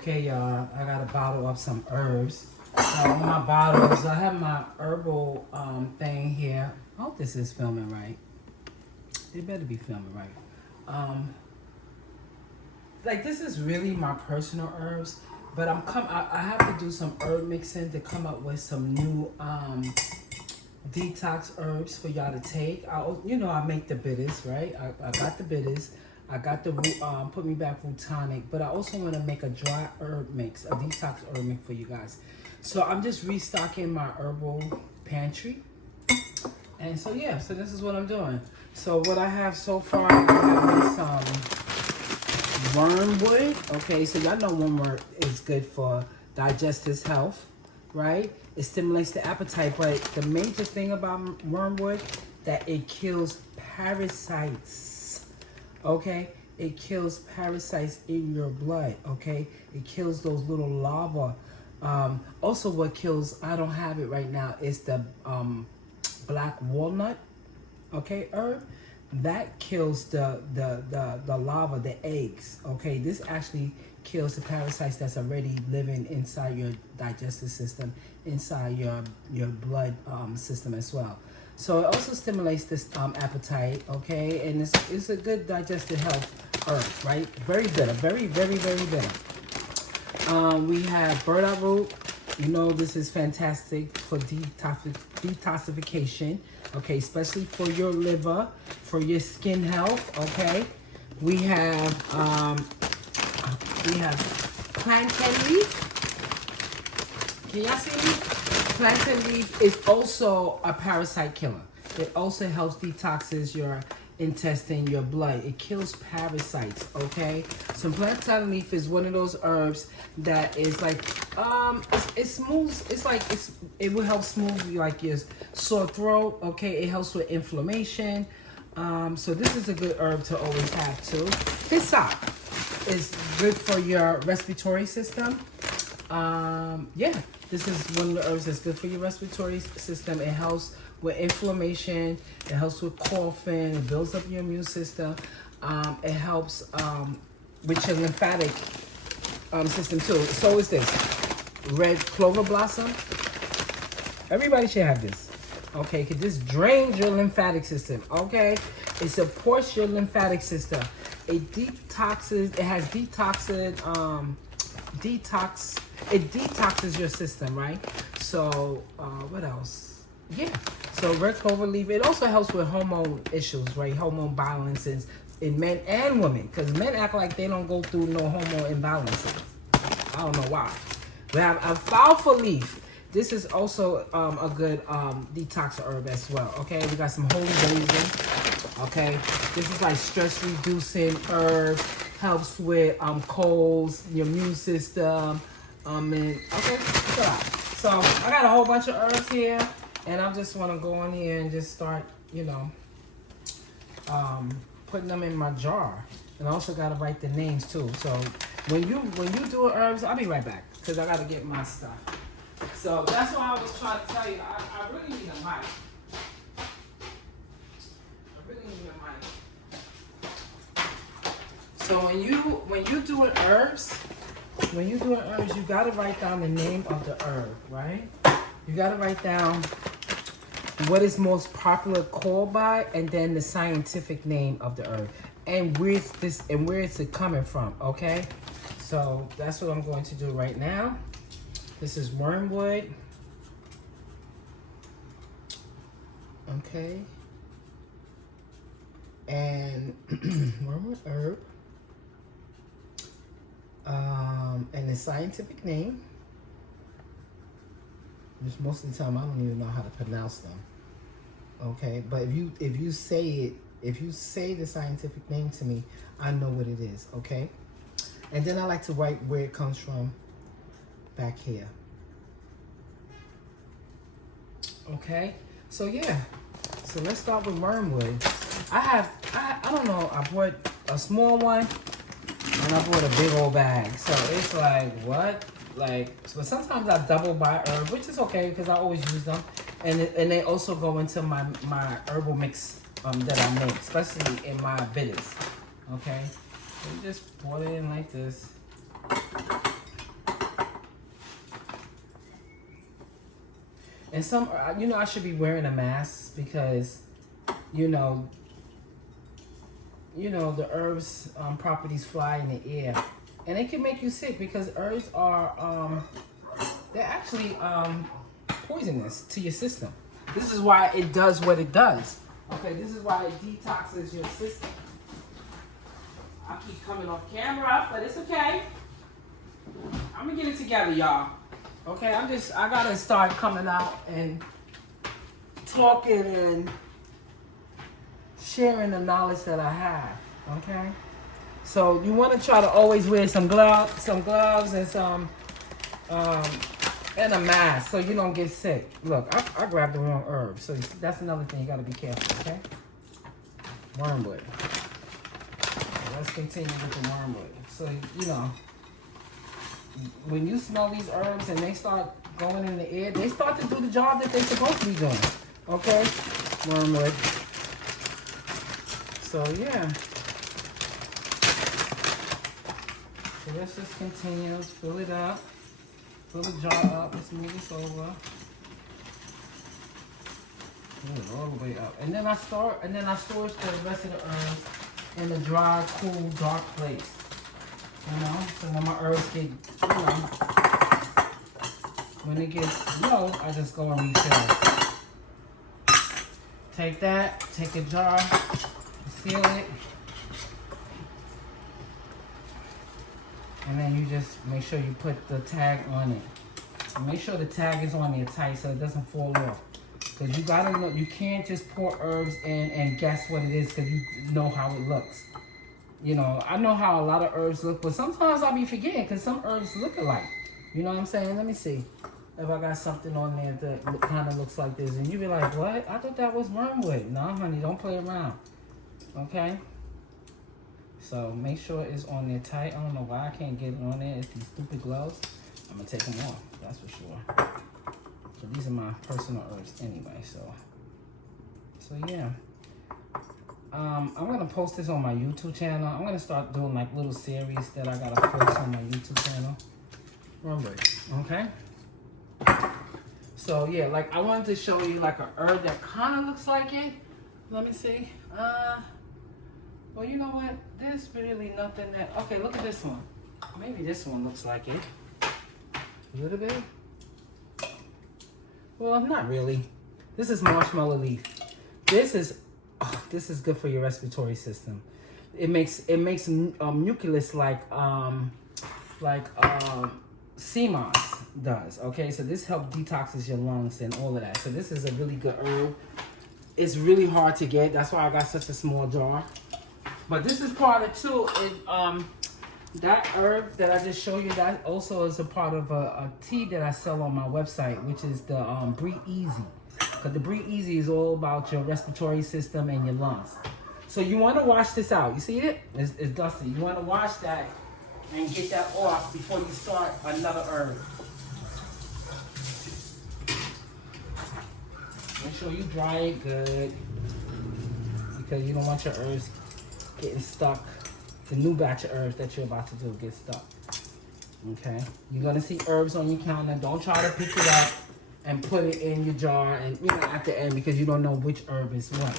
Okay, y'all, I got a bottle of some herbs. So in my bottles, I have my herbal thing here. I hope this is filming right. It better be filming right. Like this is really my personal herbs, but I have to do some herb mixing to come up with some new detox herbs for y'all to take. I make the bitters, right? I got the bitters. I got the put me back root tonic, but I also want to make a dry herb mix, a detox herb mix for you guys. So I'm just restocking my herbal pantry, and so yeah, so this is what I'm doing. So what I have so far, I have some wormwood. Okay, so y'all know wormwood is good for digestive health, right? It stimulates the appetite, but the major thing about wormwood that it kills parasites. Okay, it kills parasites in your blood. Okay, it kills those little larvae. Also, what kills, I don't have it right now, is the black walnut. Okay, herb that kills the larva, the eggs. Okay, this actually kills the parasites that's already living inside your digestive system, inside your blood system as well. So it also stimulates this appetite, okay, and it's a good digestive health herb, right? Very bitter, very bitter. We have burdock root. You know this is fantastic for detoxification, okay, especially for your liver, for your skin health, okay. We have plantain leaf. Can y'all see me? Plantain leaf is also a parasite killer. It also helps detoxes your intestine, your blood. It kills parasites, okay? So plantain leaf is one of those herbs that is like, it smooths, it will help smooth like your sore throat, okay? It helps with inflammation. So this is a good herb to always have too. Hyssop is good for your respiratory system. Yeah, this is one of the herbs that's good for your respiratory system. It helps with inflammation. It helps with coughing. It builds up your immune system. It helps with your lymphatic system too. So is this red clover blossom. Everybody should have this. Okay, because this drains your lymphatic system. Okay, it supports your lymphatic system. It detoxes. It has It detoxes your system, right? So what else? Yeah. So red clover leaf. It also helps with hormone issues, right? Hormone balances in men and women, because men act like they don't go through no hormone imbalances. I don't know why. We have alfalfa leaf. This is also a good detox herb as well. Okay, we got some holy basil. Okay, this is like stress reducing herb. Helps with colds, your immune system. Okay, check it out. So I got a whole bunch of herbs here, and I just want to go in here and just start, putting them in my jar. And I also got to write the names too. So when you do herbs, I'll be right back because I got to get my stuff. So that's why I was trying to tell you, I really need a mic. I really need a mic. So when you doing herbs, you gotta write down the name of the herb, right? You gotta write down what is most popular called by, and then the scientific name of the herb, and where it's coming from. Okay, so that's what I'm going to do right now. This is wormwood. Okay. And wormwood herb. And the scientific name, which most of the time I don't even know how to pronounce them. Okay, but if you say the scientific name to me, I know what it is. Okay, and then I like to write where it comes from back here. Okay, so yeah, so let's start with wormwood. I don't know, I bought a small one and I bought a big old bag, so it's like what, so sometimes I double buy herb, which is okay because I always use them, and they also go into my herbal mix that I make, especially in my bitters. Okay, so you just pour it in like this. And some, you know, I should be wearing a mask because, you know, the herbs properties fly in the air, and it can make you sick because herbs are they're actually poisonous to your system. This is why it does what it does. Okay, this is why it detoxes your system. I keep coming off camera, but it's okay. I'm gonna get it together, y'all. Okay, I gotta start coming out and talking and sharing the knowledge that I have. Okay, so you want to try to always wear some gloves and some and a mask so you don't get sick. Look, I grabbed the wrong herb, so that's another thing you gotta be careful. Okay, wormwood. Let's continue with the wormwood. So you know, when you smell these herbs and they start going in the air, they start to do the job that they're supposed to be doing. Okay, wormwood. So yeah. So let's just continue. Let's fill it up. Fill the jar up. Let's move this over. Move it all the way up. And then I store the rest of the herbs in a dry, cool, dark place. You know, so when my herbs get, you know, when it gets low, I just go and refill. Take that, take a jar, seal it, and then you just make sure you put the tag on it. And make sure the tag is on there tight so it doesn't fall off. Because you gotta know, you can't just pour herbs in and guess what it is because you know how it looks. You know, I know how a lot of herbs look, but sometimes I'll be forgetting because some herbs look alike. You know what I'm saying? Let me see if I got something on there that kind of looks like this. And you be like, what? I thought that was wormwood. No, honey, don't play around. Okay? So make sure it's on there tight. I don't know why I can't get it on there. It's these stupid gloves. I'm going to take them off. That's for sure. So these are my personal herbs anyway. So yeah. I'm going to post this on my YouTube channel. I'm going to start doing like little series that I got to post on my YouTube channel. Remember, okay? So yeah, like I wanted to show you like a herb that kind of looks like it. Let me see. Well, you know what? There's really nothing that... Okay, look at this one. Maybe this one looks like it. A little bit. Well, not really. This is marshmallow leaf. This is good for your respiratory system. It makes mucus like sea moss does. Okay, so this helps detoxes your lungs and all of that. So this is a really good herb. It's really hard to get. That's why I got such a small jar. But this is part of too. That herb that I just showed you, that also is a part of a tea that I sell on my website, which is the Breathe Easy. Because the Breathe Easy is all about your respiratory system and your lungs. So you want to wash this out. You see it? It's dusty. You want to wash that and get that off before you start another herb. Make sure you dry it good, because you don't want your herbs getting stuck. The new batch of herbs that you're about to do get stuck. Okay? You're going to see herbs on your counter. Don't try to pick it up and put it in your jar and, you know, at the end, because you don't know which herb is what.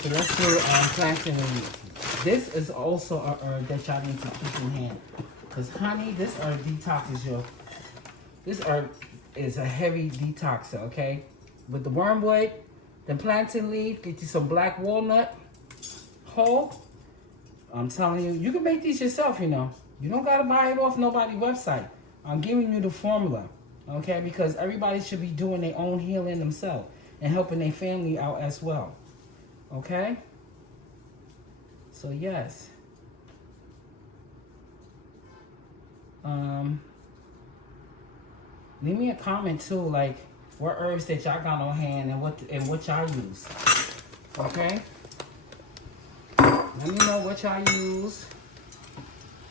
So let's do plantain leaf. This is also a herb that y'all need to keep in hand. Because honey, this herb detoxes your... This herb is a heavy detoxer, okay? With the wormwood, the plantain leaf, get you some black walnut whole. I'm telling you, you can make these yourself, you know. You don't got to buy it off nobody's website. I'm giving you the formula, okay? Because everybody should be doing their own healing themselves and helping their family out as well, okay? So, yes. Leave me a comment, too, like, what herbs that y'all got on hand and what y'all use, okay? Let me know what y'all use.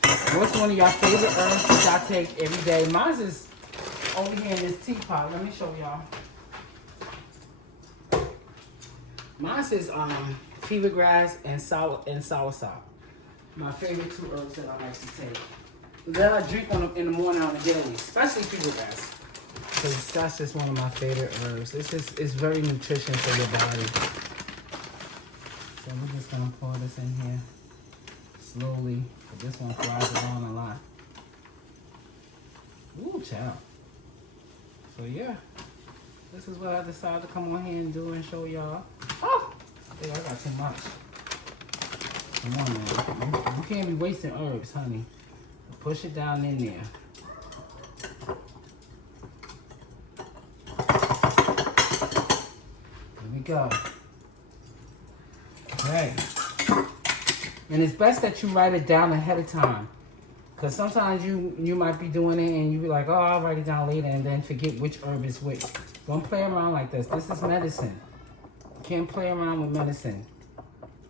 What's one of y'all favorite herbs that y'all take every day? Mine is over here in this teapot. Let me show y'all. Mine is fever grass and soursop. My favorite two herbs that I like to take. That I drink in the morning on a daily, especially fever grass. because that's just one of my favorite herbs. It's very nutrition for your body. So we're just gonna pour this in here slowly. But this one flies around a lot. Ooh, child. So yeah, this is what I decided to come on here and do and show y'all. Oh, yeah, I got too much. Come on, man. You can't be wasting herbs, honey. Push it down in there. There we go. Okay. And it's best that you write it down ahead of time. Because sometimes you might be doing it and you be like, oh, I'll write it down later and then forget which herb is which. Don't play around like this. This is medicine. You can't play around with medicine.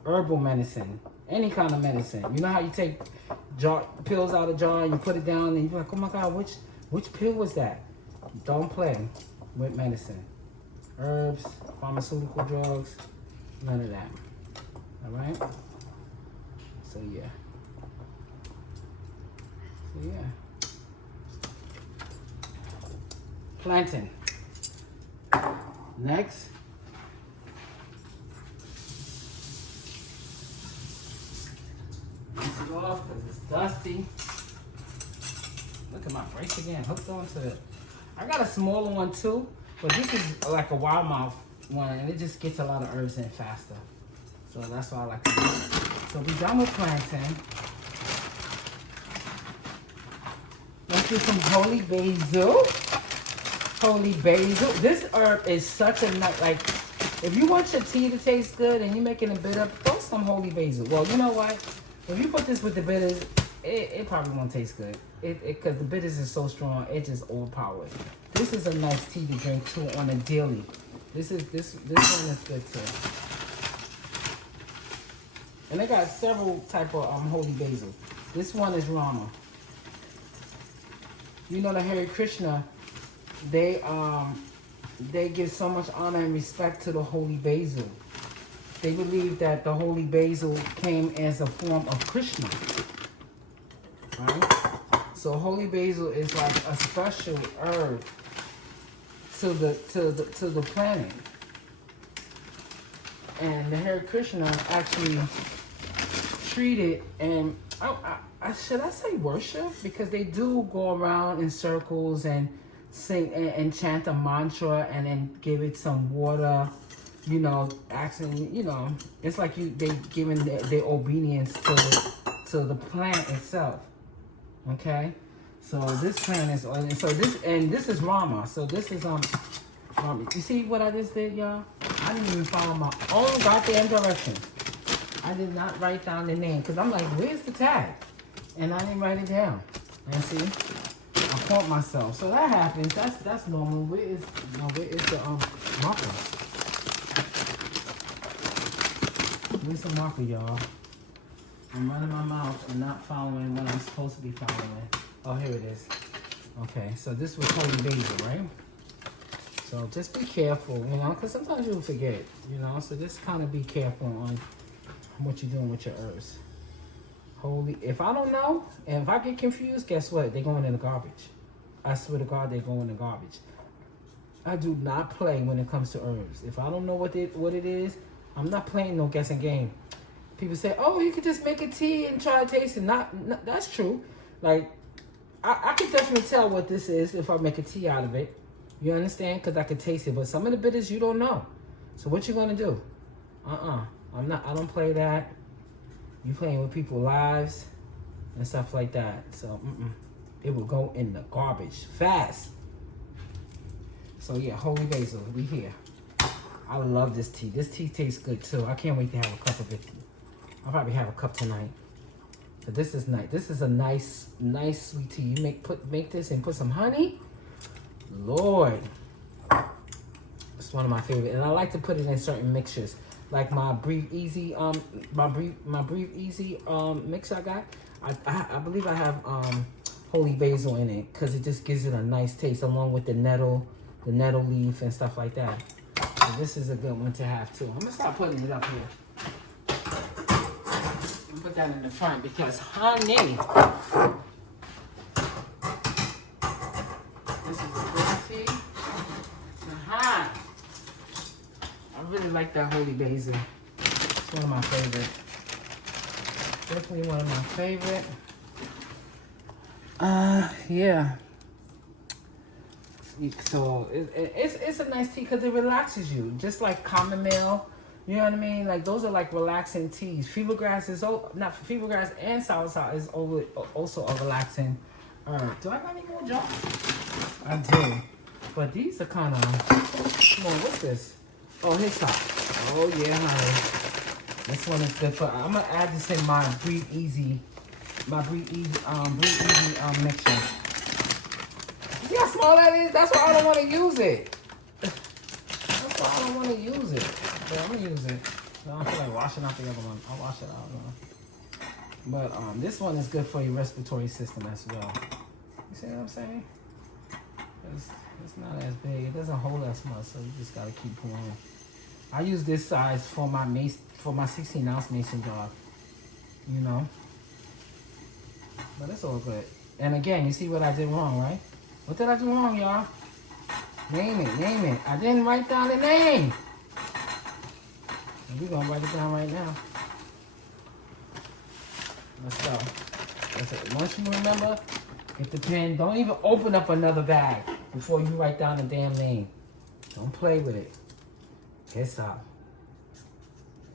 Herbal medicine. Any kind of medicine. You know how you take pills out of a jar and you put it down and you're like, oh my God, which pill was that? Don't play with medicine. Herbs, pharmaceutical drugs, none of that. All right? So yeah. Planting. Next. Rinse it off because it's dusty. Look at my brace again, hooked onto it. I got a smaller one too, but this is like a wild mouth one and it just gets a lot of herbs in faster. So that's why I like to do it. So we're done with planting. Let's do some holy basil. Holy basil. This herb is such a nice, like, if you want your tea to taste good and you're making a bitter, throw some holy basil. Well, you know what? If you put this with the bitters, it probably won't taste good. Because the bitters is so strong, it just overpowers. This is a nice tea to drink too on a daily. This one is good too. And they got several type of holy basil. This one is Rama. You know the Hare Krishna, they give so much honor and respect to the holy basil. They believe that the holy basil came as a form of Krishna. Right? So holy basil is like a special herb to the planet. And the Hare Krishna actually treated and should I say worship? Because they do go around in circles and sing and chant a mantra and then give it some water, you know, asking, you know, it's like they giving their obedience to the plant itself. Okay? So this plant is this is Rama. So this is Rama. You see what I just did, y'all? I didn't even follow my own goddamn directions. I did not write down the name because I'm like, where's the tag? And I didn't write it down. And see, I caught myself. So that happens. That's normal. Where is the marker? Where's the marker, y'all? I'm running my mouth and not following what I'm supposed to be following. Oh, here it is. Okay, so this was holy basil, right? So just be careful, you know, because sometimes you'll forget, you know. So just kind of be careful on what you're doing with your herbs. Holy, if I don't know, and if I get confused, guess what? They're going in the garbage. I swear to God, they're going in the garbage. I do not play when it comes to herbs. If I don't know what it is, I'm not playing no guessing game. People say, oh, you could just make a tea and try to taste it. Not that's true. Like, I can definitely tell what this is if I make a tea out of it. You understand? Because I can taste it. But some of the bitters you don't know. So what you gonna do? I don't play that. You playing with people's lives and stuff like that. So it will go in the garbage fast. So yeah, holy basil, we here. I love this tea. This tea tastes good too. I can't wait to have a cup of it. I'll probably have a cup tonight. But this is nice. This is a nice sweet tea. You make this and put some honey. Lord, it's one of my favorite, and I like to put it in certain mixtures, like my Breathe Easy my Breathe Easy mix I got. I believe I have holy basil in it because it just gives it a nice taste along with the nettle leaf and stuff like that. So this is a good one to have too. I'm gonna start putting it up here. And put that in the front because honey. This is a good tea. like that holy basil. It's one of my favorite. Definitely one of my favorite. Yeah. So it's a nice tea because it relaxes you, just like chamomile. You know what I mean? Like those are like relaxing teas. Fever grass is not fever grass and soursop is also a relaxing herb. Do I got any more jars? I do, but these are kind of. Come on, what's this? Oh, hyssop. Oh yeah, honey. This one is good for. I'm gonna add this in my Breathe Easy, mixture. See how small that is? That's why I don't want to use it. That's why I don't want to use it. But I'm going to use it. I don't feel like washing out the other one. I'll wash it out. But this one is good for your respiratory system as well. You see what I'm saying? It's not as big. It doesn't hold as much, so you just got to keep pouring. I use this size for my 16-ounce mason jar. You know? But it's all good. And again, you see what I did wrong, right? What did I do wrong, y'all? Name it. I didn't write down the name. And we're going to write it down right now. Let's go. That's it. Once you remember, get the pen. Don't even open up another bag before you write down the damn name. Don't play with it. Hyssop.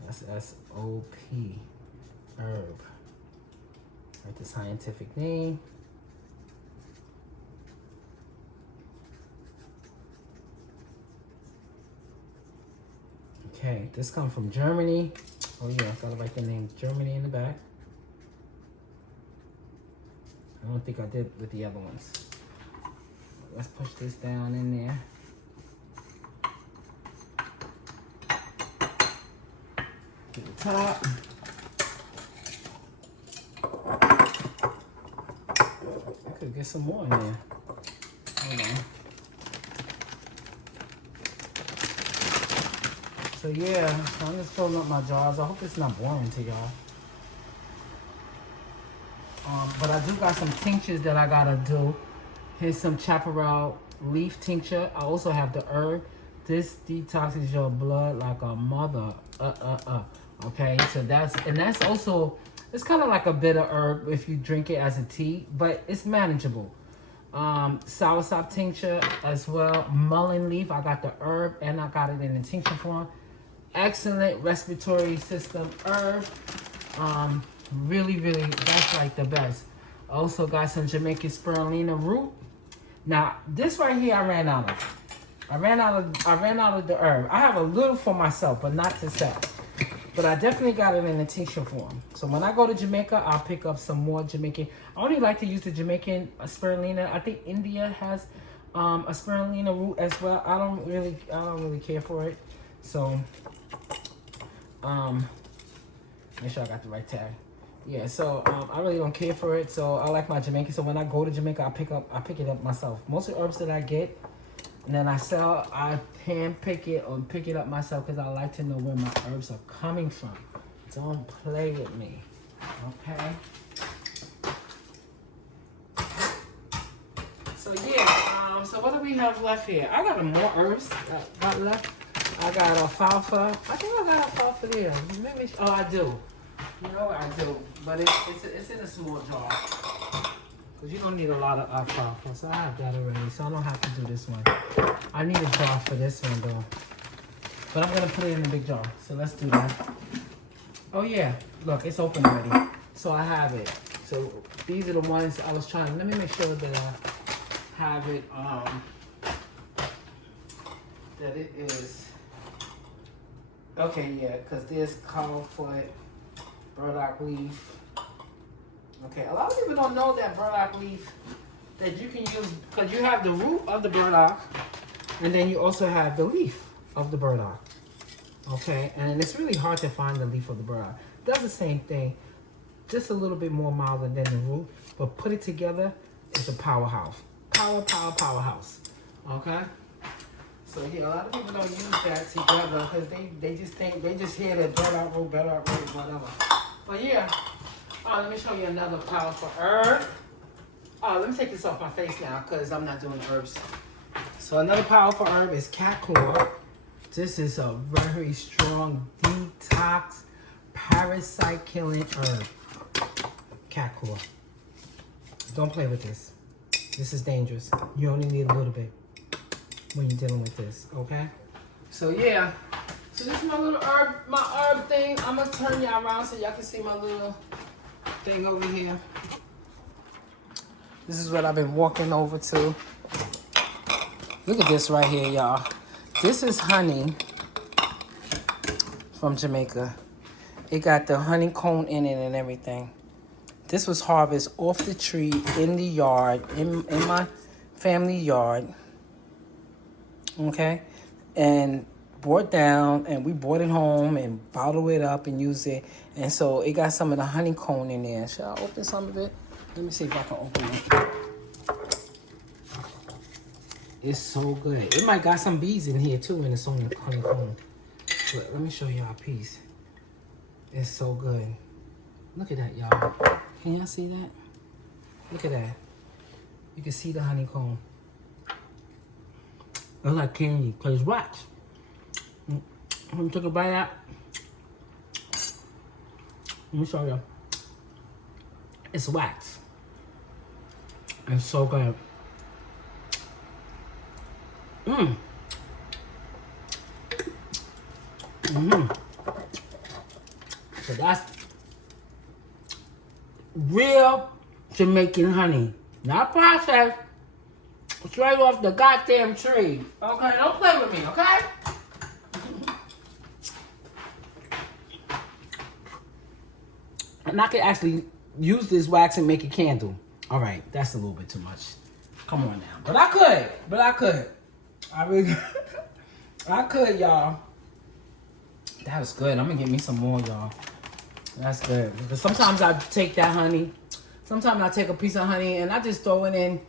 That's S-O-P. Herb. Write the scientific name. Okay, this comes from Germany. Oh yeah, I gotta write the name Germany in the back. I don't think I did with the other ones. Let's push this down in there. To the top. I could get some more in there. Hold on. So yeah, so I'm just filling up my jars. I hope it's not boring to y'all. But I do got some tinctures that I gotta do. Here's some chaparral leaf tincture. I also have the herb. This detoxes your blood like a mother. Okay, so that's also, it's kind of like a bitter herb if you drink it as a tea, but it's manageable. Soursop tincture as well. Mullein leaf. I got the herb and I got it in the tincture form. Excellent respiratory system herb. Really, that's like the best. Also got some Jamaican spirulina root. Now, this right here I ran out of. I ran out of the herb. I have a little for myself, but not to sell. But I definitely got it in the tincture form. So when I go to Jamaica, I'll pick up some more Jamaican. I only like to use the Jamaican spirulina. I think India has a spirulina root as well. I don't really care for it. So make sure I got the right tag. Yeah, so I really don't care for it. So I like my Jamaican. So when I go to Jamaica, I pick it up myself. Most of the herbs that I get and then I sell, I hand pick it or pick it up myself because I like to know where my herbs are coming from. Don't play with me, okay? So yeah, so what do we have left here? I got more herbs got left. I got alfalfa. I think I got alfalfa there. Maybe, oh, I do. You know what, I do, but it's in a small jar. Because you don't need a lot of alfalfa, so I have that already, so I don't have to do this one. I need a jar for this one, though. But I'm going to put it in a big jar, so let's do that. Oh, yeah. Look, it's open already. So I have it. So these are the ones I was trying. Let me make sure that I have it, that it is. Okay, yeah, because there's cowfoot, burdock leaf. Okay, a lot of people don't know that burdock leaf that you can use because you have the root of the burdock and then you also have the leaf of the burdock. Okay, and it's really hard to find the leaf of the burdock. It does the same thing, just a little bit more milder than the root, but put it together, it's a powerhouse. Powerhouse. Okay? So yeah, a lot of people don't use that together because they just think, they just hear that burdock root, whatever. But yeah. Let me show you another powerful herb. Let me take this off my face now because I'm not doing herbs. So another powerful herb is cat claw. This is a very strong detox, parasite killing herb. Cat claw. Don't play with this. This is dangerous. You only need a little bit when you're dealing with this, okay? So yeah. So this is my little herb thing. I'm gonna turn y'all around so y'all can see my little thing over here. This is what I've been walking over to. Look at this right here, y'all. This is honey from Jamaica. It got the honeycomb in it and everything. This was harvested off the tree in the yard, in my family yard. Okay? And brought down, and we brought it home and bottled it up and used it. And so it got some of the honeycomb in there. Should I open some of it? Let me see if I can open it. It's so good. It might got some bees in here too, and it's on the honeycomb. But let me show y'all a piece. It's so good. Look at that, y'all. Can y'all see that? Look at that. You can see the honeycomb. It's like candy, because it's wax. Let me take a bite out. Let me show you. It's wax. It's so good. So that's real Jamaican honey. Not processed. It's right off the goddamn tree. Okay, don't play with me, okay? And I could actually use this wax and make a candle. All right, that's a little bit too much. Come on now. But I could. I really, I could, y'all. That was good. I'm gonna get me some more, y'all. That's good. Because sometimes I take that honey. Sometimes I take a piece of honey and I just throw it in,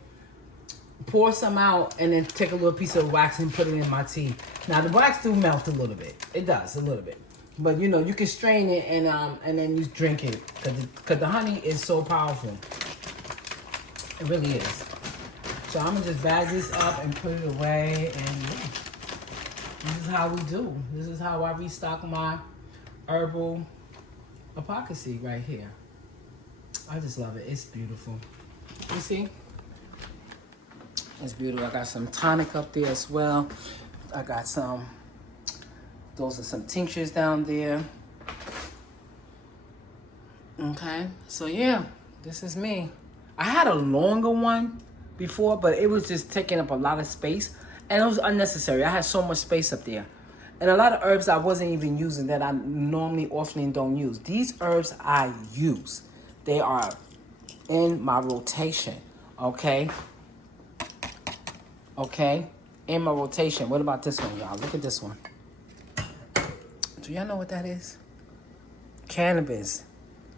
pour some out, and then take a little piece of wax and put it in my tea. Now the wax do melt a little bit. It does a little bit. But you know, you can strain it and then you drink it. Cause the honey is so powerful. It really is. So I'm gonna just bag this up and put it away, and this is how we do. This is how I restock my herbal apothecary right here. I just love it. It's beautiful. You see? It's beautiful. I got some tonic up there as well. I got some, those are some tinctures down there. Okay, so yeah, this is me. I had a longer one before, but it was just taking up a lot of space, and it was unnecessary. I had so much space up there, and a lot of herbs I wasn't even using that I normally often don't use. These herbs I use. They are in my rotation, okay? Okay, in my rotation. What about this one, y'all? Look at this one. Do y'all know what that is? Cannabis,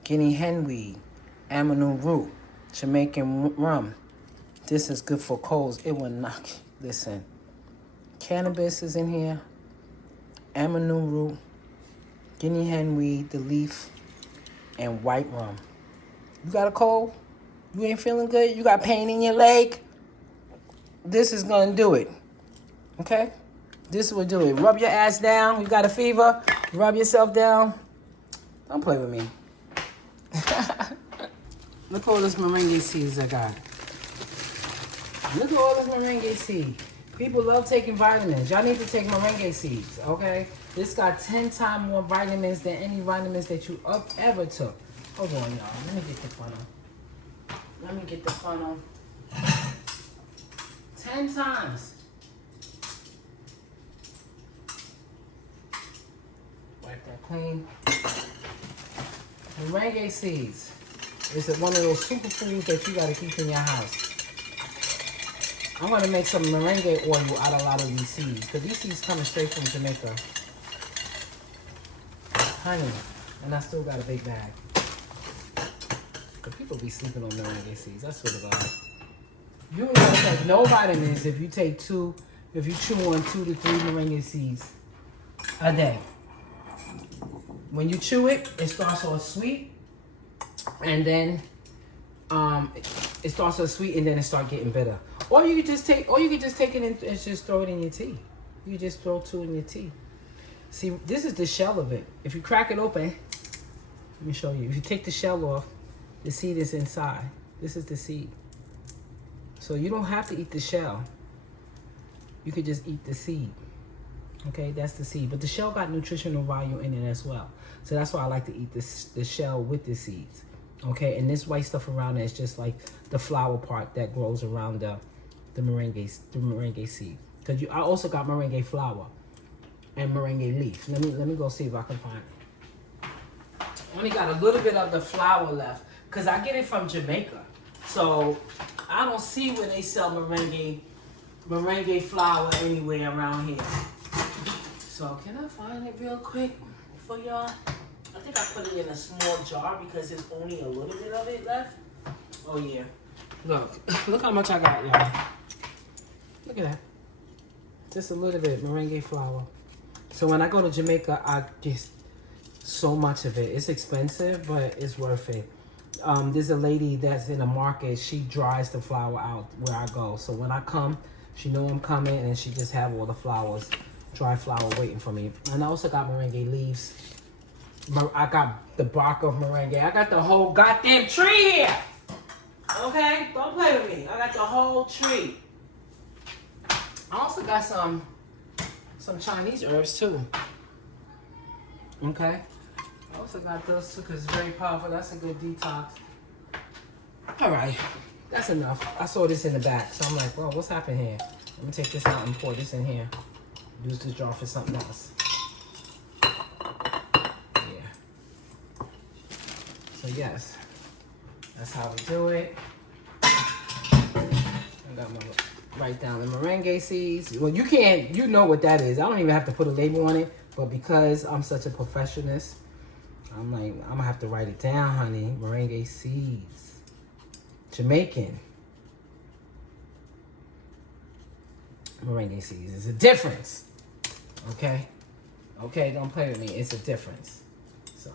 guinea hen weed, amanu root, Jamaican rum. This is good for colds. It will knock. Listen, cannabis is in here, amanu root, guinea hen weed, the leaf, and white rum. You got a cold? You ain't feeling good? You got pain in your leg? This is gonna do it. Okay? This will do it. Rub your ass down. You got a fever? Rub yourself down. Don't play with me. Look at all this moringa seeds I got. Look at all this moringa seed. People love taking vitamins. Y'all need to take moringa seeds, okay? This got 10 times more vitamins than any vitamins that you ever took. Hold on, y'all. Let me get the funnel. 10 times. Wipe that clean. Moringa seeds is one of those superfoods that you got to keep in your house. I'm going to make some moringa oil out of a lot of these seeds, because these seeds coming straight from Jamaica. Honey. And I still got a big bag. Because people be sleeping on moringa seeds. I swear to God. You ain't going to take no vitamins if you chew on 2 to 3 moringa seeds a day. When you chew it, it starts off sweet, and then it starts off sweet, and then it starts getting bitter. Or you could just take it and just throw it in your tea. You just throw 2 in your tea. See, this is the shell of it. If you crack it open, let me show you. If you take the shell off, the seed is inside. This is the seed. So you don't have to eat the shell. You could just eat the seed. Okay, that's the seed. But the shell got nutritional value in it as well. So that's why I like to eat the shell with the seeds. Okay, and this white stuff around it is just like the flower part that grows around the merengue seed. Because I also got merengue flower and merengue leaf. Let me go see if I can find it. Only got a little bit of the flower left because I get it from Jamaica. So I don't see where they sell merengue flour anywhere around here. So can I find it real quick for y'all? I think I put it in a small jar because there's only a little bit of it left. Oh yeah. Look how much I got, y'all. Look at that. Just a little bit merengue flour. So when I go to Jamaica, I get so much of it. It's expensive, but it's worth it. There's a lady that's in a market. She dries the flour out where I go. So when I come, she know I'm coming, and she just have all the flowers, dry flour waiting for me. And I also got merengue leaves. I got the bark of merengue. I got the whole goddamn tree here. Okay? Don't play with me. I got the whole tree. I also got some Chinese herbs too. Okay? I also got those too because it's very powerful. That's a good detox. Alright. That's enough. I saw this in the back. So I'm like, well, what's happening here? Let me take this out and pour this in here. Use this jar for something else. So yes, that's how we do it. I got my write down the merengue seeds. Well, you know what that is. I don't even have to put a label on it, but because I'm such a perfectionist, I'm like, I'm gonna have to write it down, honey. Merengue seeds, Jamaican. Merengue seeds. It's a difference. Okay, don't play with me. It's a difference. So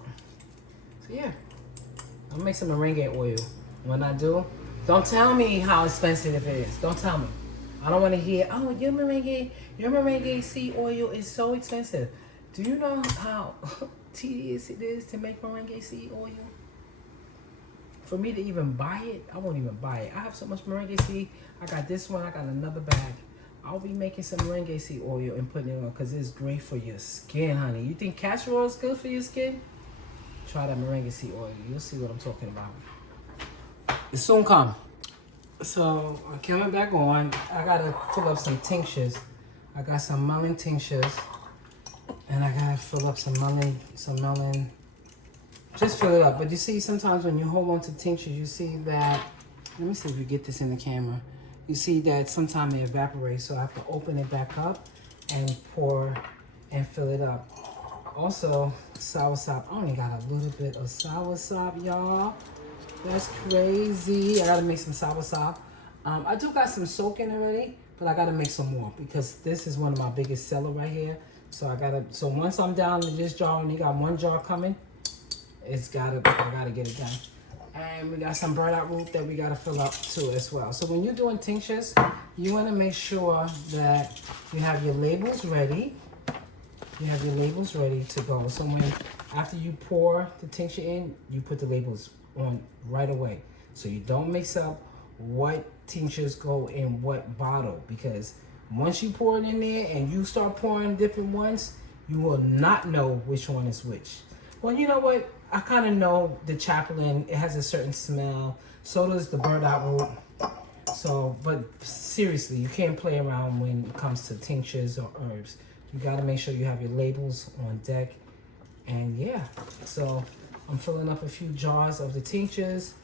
yeah. I'm gonna make some merengue oil. When I do, don't tell me how expensive it is. Don't tell me. I don't want to hear, oh, your merengue seed oil is so expensive. Do you know how tedious it is to make merengue seed oil? For me to even buy it, I won't even buy it. I have so much merengue seed. I got this one. I got another bag. I'll be making some merengue seed oil and putting it on because it's great for your skin, honey. You think castor oil is good for your skin? Try that merengue seed oil. You'll see what I'm talking about. It soon come. So I'm coming back on. I gotta fill up some tinctures. I got some mullein tinctures, and I gotta fill up some mullein. Just fill it up. But you see, sometimes when you hold on to tinctures, you see that. Let me see if you get this in the camera. You see that sometimes it evaporates, so I have to open it back up and pour and fill it up. Also, soursop. I only got a little bit of soursop, y'all. That's crazy. I gotta make some soursop. I do got some soaking already, but I gotta make some more because this is one of my biggest seller right here. So so once I'm down to this jar and you got one jar coming, I gotta get it done. And we got some burdock root that we gotta fill up too as well. So when you're doing tinctures, you wanna make sure that you have your labels ready. You have your labels ready to go. So after you pour the tincture in, you put the labels on right away. So you don't mix up what tinctures go in what bottle, because once you pour it in there and you start pouring different ones, you will not know which one is which. Well, you know what? I kind of know the chaplain. It has a certain smell. So does the burdock root. So, but seriously, you can't play around when it comes to tinctures or herbs. You got to make sure you have your labels on deck. And yeah, so I'm filling up a few jars of the tinctures,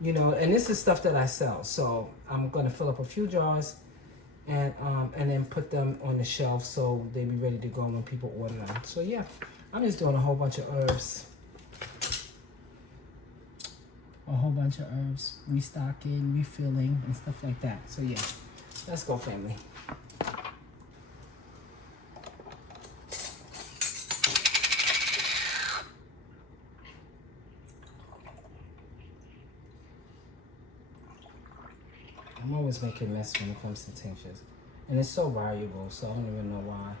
you know, and this is stuff that I sell. So I'm going to fill up a few jars and then put them on the shelf so they be ready to go when people order them. So yeah, I'm just doing a whole bunch of herbs. Restocking, refilling, and stuff like that. So yeah, let's go, family. I'm always making a mess when it comes to tinctures. And it's so valuable, so I don't even know why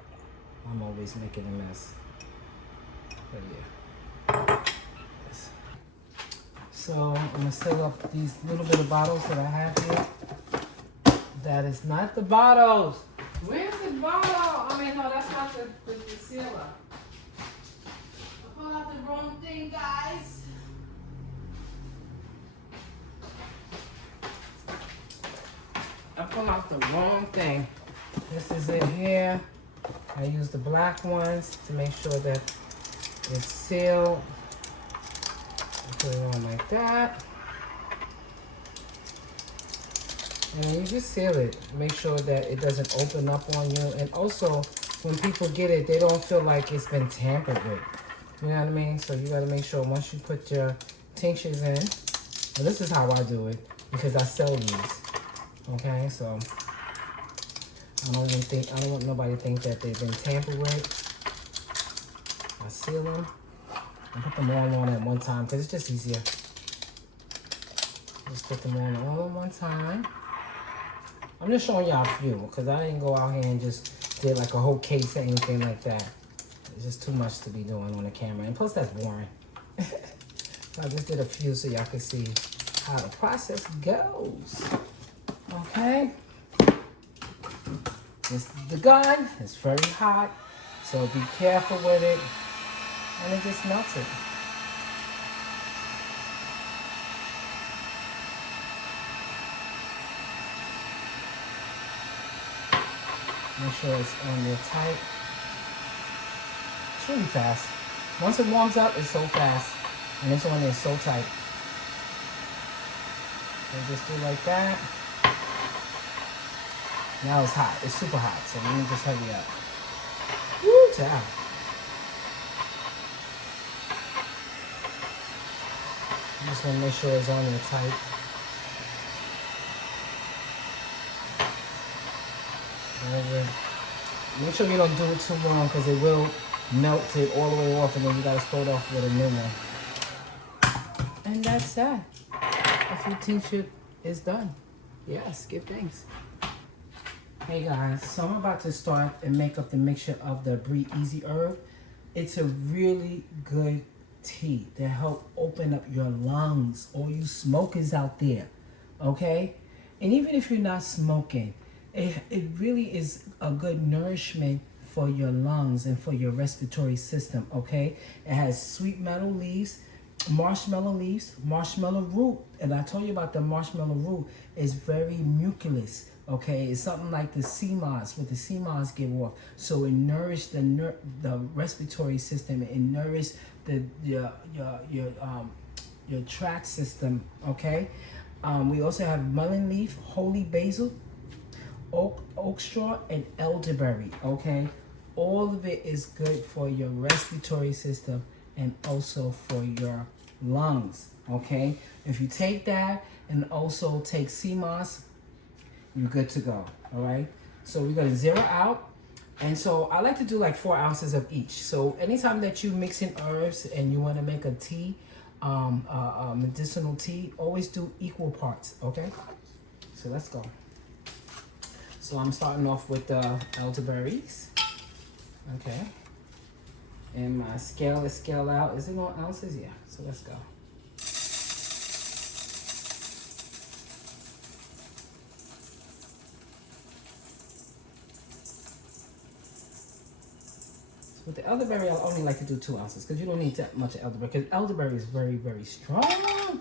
I'm always making a mess. But yeah. So I'm gonna fill up these little bit of bottles that I have here. That is not the bottles. Where's the bottle? I mean, no, that's not the sealer. I pulled out the wrong thing, guys. I pulled out the wrong thing. This is it here. I use the black ones to make sure that it's sealed. Put it on like that. And then you just seal it. Make sure that it doesn't open up on you. And also, when people get it, they don't feel like it's been tampered with. You know what I mean? So you gotta make sure once you put your tinctures in, and this is how I do it, because I sell these. Okay, so I don't want nobody to think that they've been tampered with. I seal them. I put them all on at one time because it's just easier. Just put them on all at one time. I'm just showing y'all a few because I didn't go out here and just did like a whole case or anything like that. It's just too much to be doing on the camera. And plus that's boring. So I just did a few so y'all can see how the process goes. Okay. The gun is very hot, so be careful with it. And it just melts it. Make sure it's on there tight. It's really fast. Once it warms up, it's so fast. And it's on there so tight. So just do like that. Now it's hot. It's super hot. So let me just hurry up. Woo, child. Just want to make sure it's on there tight. Make sure you don't do it too long because it will melt it all the way off and then you got to start off with a new one. And that's that. A fruit tincture is done. Yes, give thanks. Hey guys, so I'm about to start and make up the mixture of the Breathe Easy herb. It's a really good tea that help open up your lungs. All you smokers out there, okay? And even if you're not smoking, it really is a good nourishment for your lungs and for your respiratory system, okay? It has sweet meadow leaves, marshmallow root. And I told you about the marshmallow root is very mucilous, okay? It's something like the sea moss, what the sea moss give off. So it nourishes the respiratory system. It nourishes your tract system, okay? We also have mullein leaf, holy basil, oat straw, and elderberry, okay? All of it is good for your respiratory system and also for your lungs, okay? If you take that and also take sea moss, you're good to go, all right? So we're gonna zero out. And so I like to do like 4 ounces of each. So anytime that you mix in herbs and you wanna make a tea, medicinal tea, always do equal parts, okay? So let's go. So I'm starting off with the elderberries, okay? And my scale is scaled out. Is it on ounces? Yeah, so let's go. So with the elderberry, I only like to do 2 ounces because you don't need that much elderberry because elderberry is very, very strong.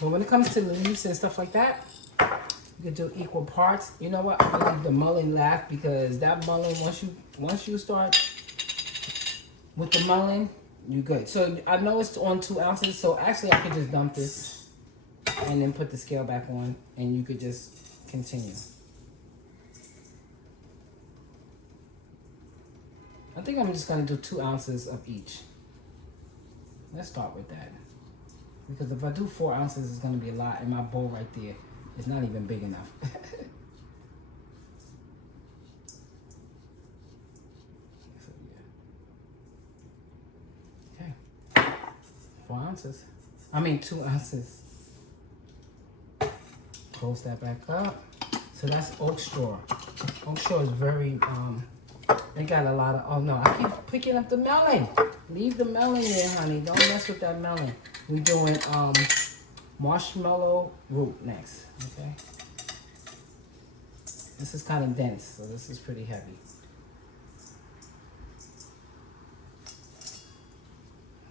But when it comes to the leaves and stuff like that, you can do equal parts. You know what? I'm gonna leave the mullein last because that mullein, once you start with the mullein, you're good. So I know it's on 2 ounces, so actually I could just dump this and then put the scale back on and you could just continue. I think I'm just gonna do 2 ounces of each. Let's start with that. Because if I do 4 ounces, it's gonna be a lot, and my bowl right there is not even big enough. So, yeah. Okay. 4 ounces. I mean 2 ounces. Close that back up. So that's Oat Straw. Oat Straw is very, they got a lot of, oh no, I keep picking up the melon. Leave the melon there, honey. Don't mess with that melon. We're doing marshmallow root next, okay? This is kind of dense, so this is pretty heavy.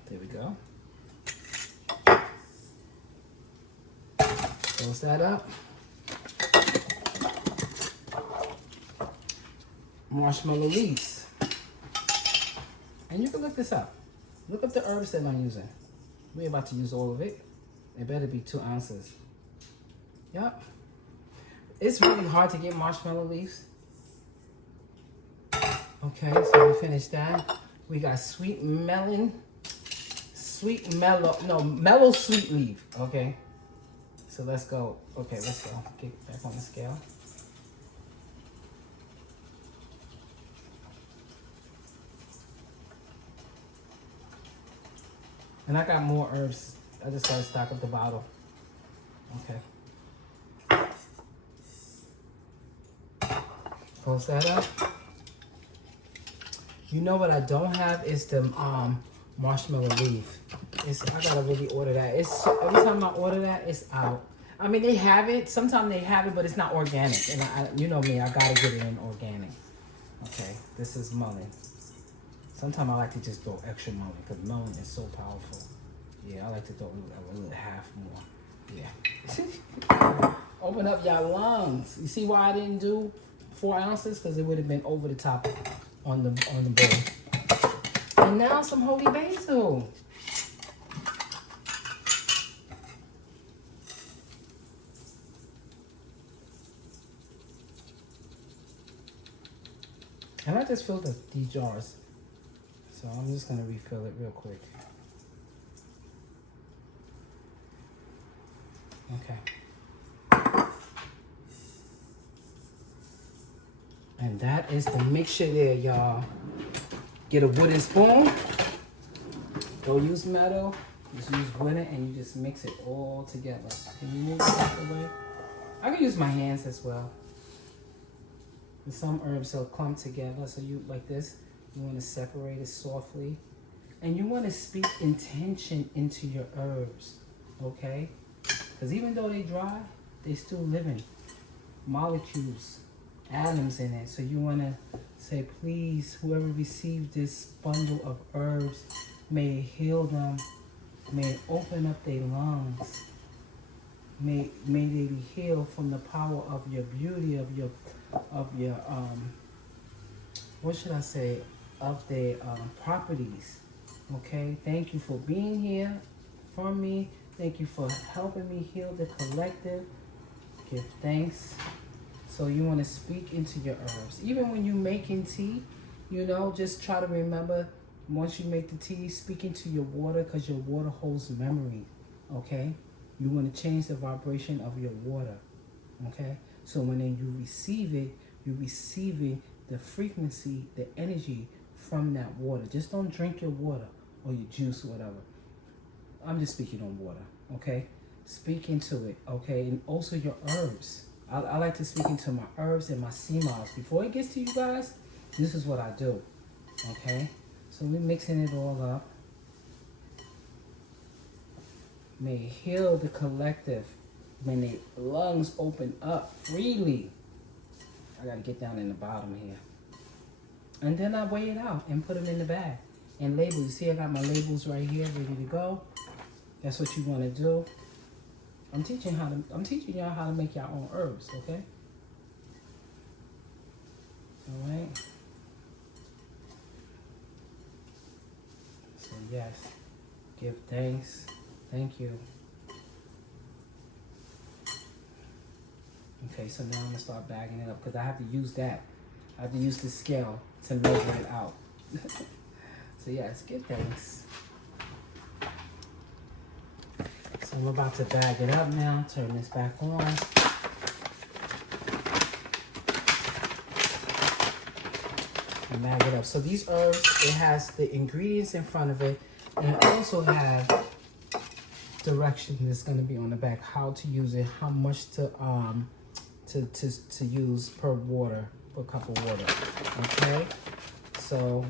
There we go. Close that up. Marshmallow leaves. And you can look this up. Look up the herbs that I'm using. We're about to use all of it. It better be 2 ounces. Yep. It's really hard to get marshmallow leaves. Okay, so we finished that. We got mellow sweet leaf. Okay. So let's go. Okay, let's go. Get back on the scale. And I got more herbs. I just gotta stock up the bottle. Okay. Close that up. You know what I don't have is the marshmallow leaf. I gotta really order that. Every time I order that, it's out. I mean, they have it. Sometimes they have it, but it's not organic. And you know me, I gotta get it in organic. Okay, this is mullein. Sometimes I like to just throw extra mullein because mullein is so powerful. Yeah, I like to throw a little half more. Yeah. Open up your lungs. You see why I didn't do 4 ounces? Because it would have been over the top on the bowl. And now some holy basil. And I just filled these jars. So I'm just going to refill it real quick. Okay. And that is the mixture there, y'all. Get a wooden spoon. Don't use metal. Just use wooden and you just mix it all together. Can you move it out the way? I can use my hands as well. And some herbs will clump together. So you, like this, you want to separate it softly. And you want to speak intention into your herbs. Okay? Because even though they dry, they still living. Molecules, atoms in it. So you want to say, please, whoever received this bundle of herbs, may it heal them. May it open up their lungs. May they be healed from the power of your beauty, of your what should I say, of their properties. Okay, thank you for being here for me. Thank you for helping me heal the collective. Give thanks. So you want to speak into your herbs. Even when you're making tea, you know, just try to remember, once you make the tea, speak into your water, because your water holds memory. Okay, you want to change the vibration of your water. Okay, so when you receive it, you're receiving the frequency, the energy from that water. Just don't drink your water or your juice or whatever. I'm just speaking on water, okay? Speak into it, okay? And also your herbs. I like to speak into my herbs and my sea moss. Before it gets to you guys, this is what I do, okay? So we're mixing it all up. May it heal the collective when the lungs open up freely. I gotta get down in the bottom here. And then I weigh it out and put them in the bag. And label. You see I got my labels right here ready to go. That's what you want to do. I'm teaching y'all how to make your own herbs, okay? All right. So yes, give thanks. Thank you. Okay, so now I'm gonna start bagging it up because I have to use that. I have to use the scale to measure it out. So yes, give thanks. So I'm about to bag it up now. Turn this back on. And bag it up. So these herbs, it has the ingredients in front of it, and it also have direction that's going to be on the back. How to use it, how much to to use per cup of water. Okay, so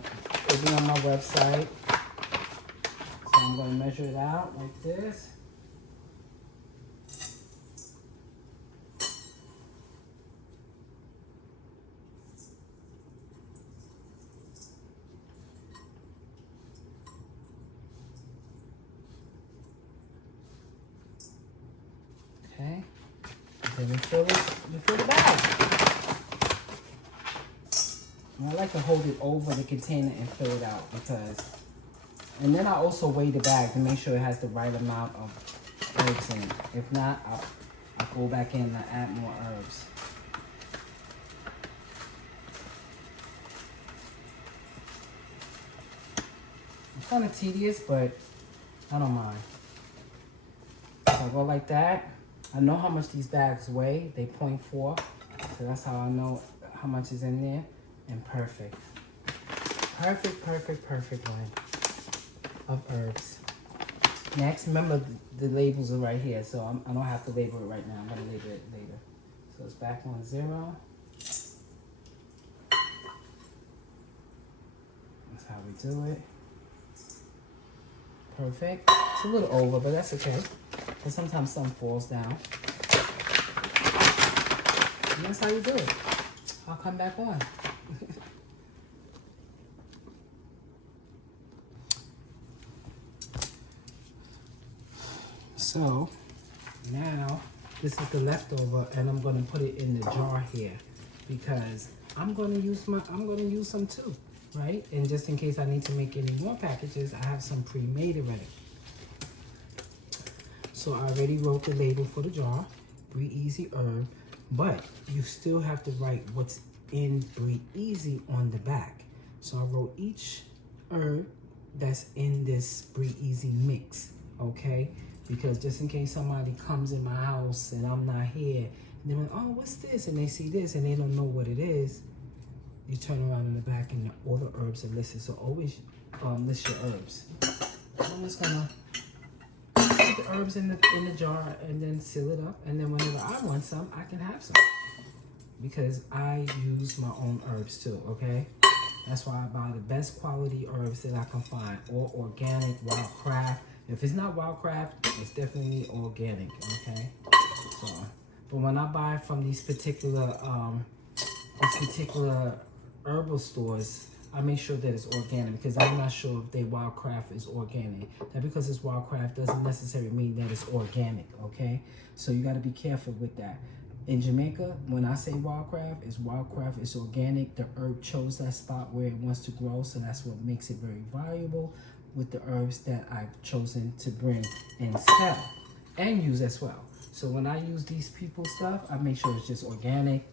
it'll be on my website. So I'm going to measure it out like this. Okay, then we fill the bag. And I like to hold it over the container and fill it out and then I also weigh the bag to make sure it has the right amount of herbs in it. If not, I'll go back in and add more herbs. It's kind of tedious, but I don't mind. So I go like that. I know how much these bags weigh. They 0.4. So that's how I know how much is in there. And perfect. Perfect line of herbs. Next, remember the labels are right here. So I don't have to label it right now. I'm going to label it later. So it's back on 0. That's how we do it. Perfect. It's a little over, but that's okay. Because sometimes something falls down. And that's how you do it. I'll come back on. So now this is the leftover, and I'm going to put it in the jar here because I'm going to use some too, right? And just in case I need to make any more packages, I have some pre-made already. So I already wrote the label for the jar, Breathe Easy Herb, but you still have to write what's in Breathe Easy on the back. So I wrote each herb that's in this Breathe Easy mix, okay? Because just in case somebody comes in my house and I'm not here, and they're like, oh, what's this? And they see this and they don't know what it is, you turn around in the back and all the herbs are listed. So always list your herbs. I'm just gonna put the herbs in the jar and then seal it up. And then whenever I want some, I can have some. Because I use my own herbs too, okay? That's why I buy the best quality herbs that I can find. All organic, wild craft. If it's not wild craft, it's definitely organic, okay? So, but when I buy from these particular herbal stores, I make sure that it's organic because I'm not sure if they wild craft is organic. That because it's wild craft doesn't necessarily mean that it's organic, okay? So you got to be careful with that. In Jamaica, when I say wild craft, it's organic. The herb chose that spot where it wants to grow, so that's what makes it very valuable with the herbs that I've chosen to bring and sell and use as well. So when I use these people's stuff, I make sure it's just organic.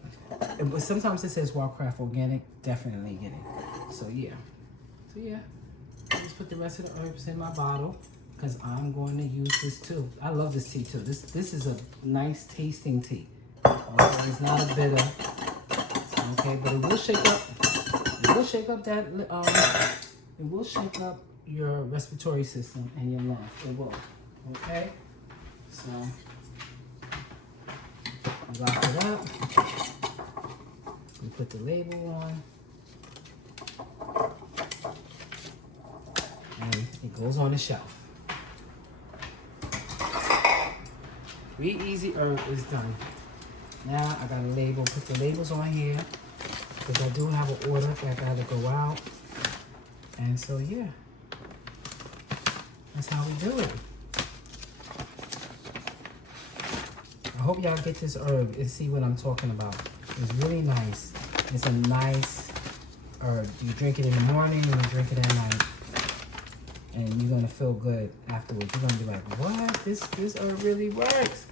But sometimes it says Wildcraft Organic, definitely get it. So yeah. I just put the rest of the herbs in my bottle because I'm going to use this too. I love this tea too. This is a nice tasting tea. Okay, it's not a bitter. Okay, but it will shake up. It will shake up that. It will shake up your respiratory system and your lungs. It will. Okay, so lock it up. We put the label on, and it goes on the shelf. Breathe Easy Herb is done. Now I gotta label. Put the labels on here because I do have an order that gotta go out, and so yeah. That's how we do it. I hope y'all get this herb and see what I'm talking about. It's really nice. It's a nice herb. You drink it in the morning and you drink it at night. And you're gonna feel good afterwards. You're gonna be like, what? This herb really works.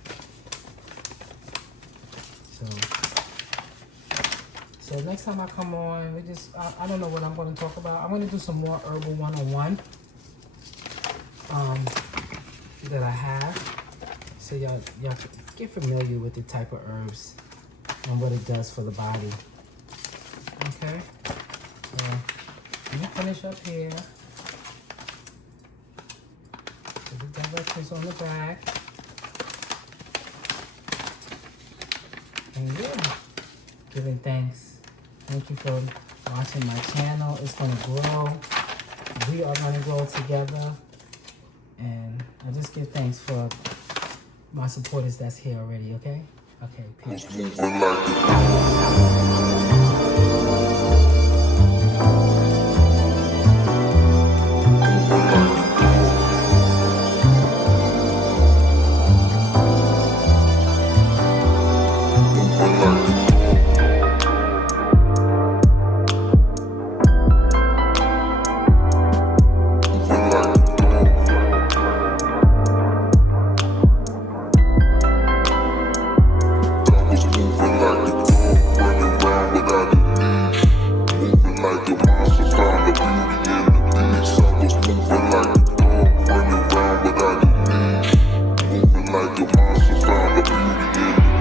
So next time I come on, I don't know what I'm gonna talk about. I'm gonna do some more herbal 101. That I have, so y'all get familiar with the type of herbs and what it does for the body. Okay, let me finish up here. So the directions on the back, And yeah, giving thanks. Thank you for watching my channel. It's going to grow. We are going to grow together. And I just give thanks for my supporters that's here already, okay? Okay, peace.